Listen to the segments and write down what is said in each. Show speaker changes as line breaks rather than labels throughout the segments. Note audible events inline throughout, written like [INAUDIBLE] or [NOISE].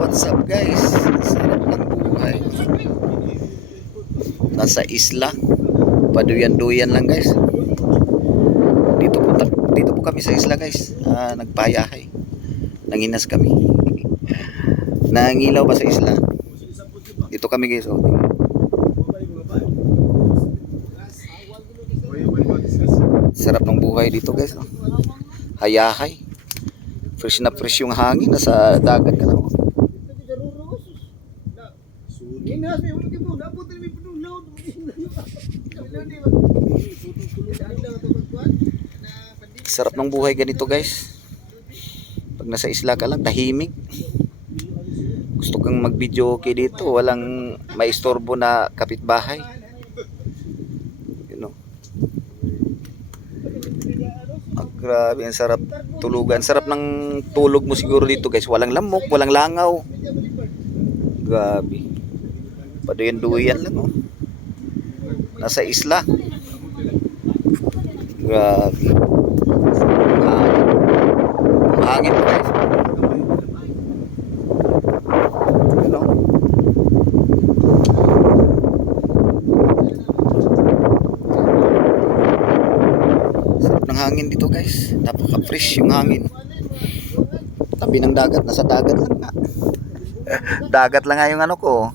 What's up guys? Sarap ng buhay. Nasa isla. Paduyan-duyan lang guys. Dito po, dito po kami sa isla guys. Ah, nagpayahay. Nanginas kami. Nangilaw ba sa isla? Dito kami guys. Oh. Sarap ng buhay dito guys. Oh. Hayahay. Fresh na fresh yung hangin. Nasa dagat ka oh. Sarap ng buhay ganito guys. Pag nasa isla ka lang, tahimik. Gusto kang mag-video okay dito. Walang maistorbo na kapitbahay. You know. Ah, grabe, ang sarap tulugan. Sarap ng tulog mo siguro dito guys. Walang lamok, walang langaw. Grabe. Paduyan-duyan lang oh. Nasa isla. Grabe. Hangin. Hangin guys. Ng hangin dito guys. Napaka-fresh yung hangin. Tabi ng dagat. Nasa dagat lang nga. [LAUGHS] dagat lang nga yung ano ko.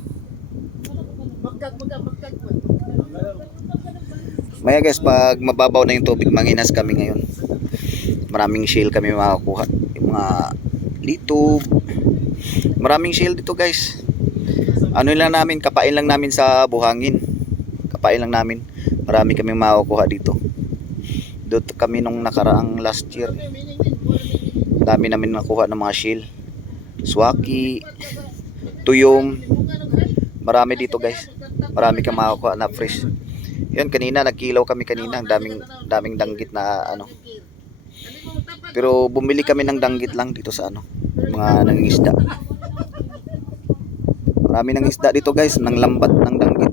Maya guys, pag mababaw na yung tubig, manginas kami ngayon. Maraming shell kami makakuha. Yung mga lito. Maraming shell dito guys. Ano lang namin, kapain lang namin sa buhangin. Kapain lang namin. Marami kami makukuha dito. Doon kami nung nakaraang last year. Dami namin nakuha ng mga shell. Swaki, tuyom. Marami dito guys. Marami kang makakuha na fresh. Yan kanina nagkilaw kami kanina, ang daming daming danggit na ano. Pero bumili kami ng danggit lang dito sa ano, mga nangingisda. Marami ng isda dito guys, ng lambat ng danggit.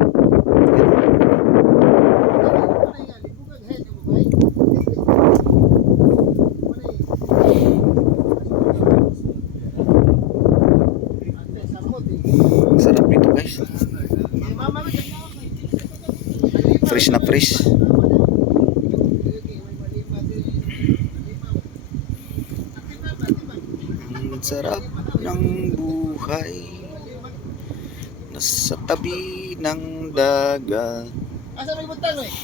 Ang Sarap dito guys. Fresh na fresh. Ang sarap ng buhay Nasa tabi ng dagat
eh?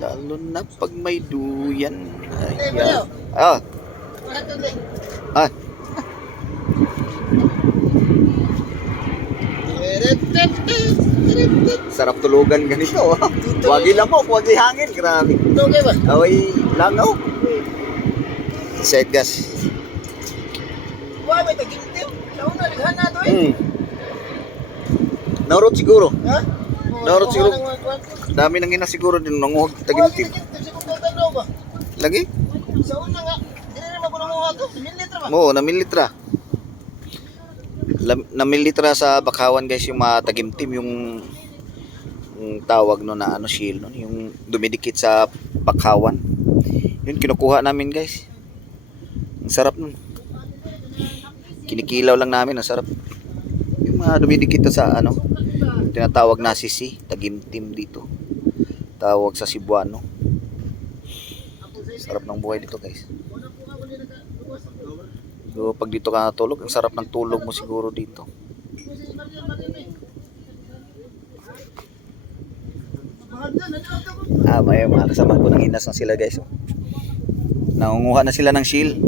Lalo na pag may duyan
Eh,
Ayan. Ah, ah, [LAUGHS] sarap tulugan ganito ah. Wag ilamok, wag ihangin, grabe
Tugay ba?
Away langaw Set gas
Wa may tagintim. Laon na lighan na to eh.
Hmm Naurot siguro
Ha?
Naurot siguro. Dami nang ina siguro din nanguhag tagintim? Lagi?
Sa una nga, dili naman ko nanguha to. Mililitra ba?
Oo, na mililitra. Lam- Na mililitra sa bakawan guys yung mga tagimtim yung, yung tawag no na ano shield no, yung dumidikit sa bakawan. Yun kinukuha namin guys. Ang sarap nun. Kinikilaw lang namin, ang sarap. Yung mga dumidikit sa ano, tinatawag na sisi, tagimtim dito. Tawag sa Cebuano. Sarap ng buhay dito guys. So pag dito ka natulog, ang sarap ng tulog mo siguro dito. Ah, may mga kasama ko nang inas na sila guys. oh. Nangunguha na sila ng shield.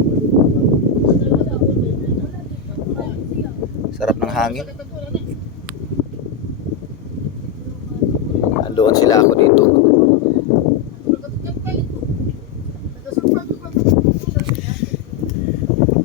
Sarap ng hangin. Andoon sila ako dito.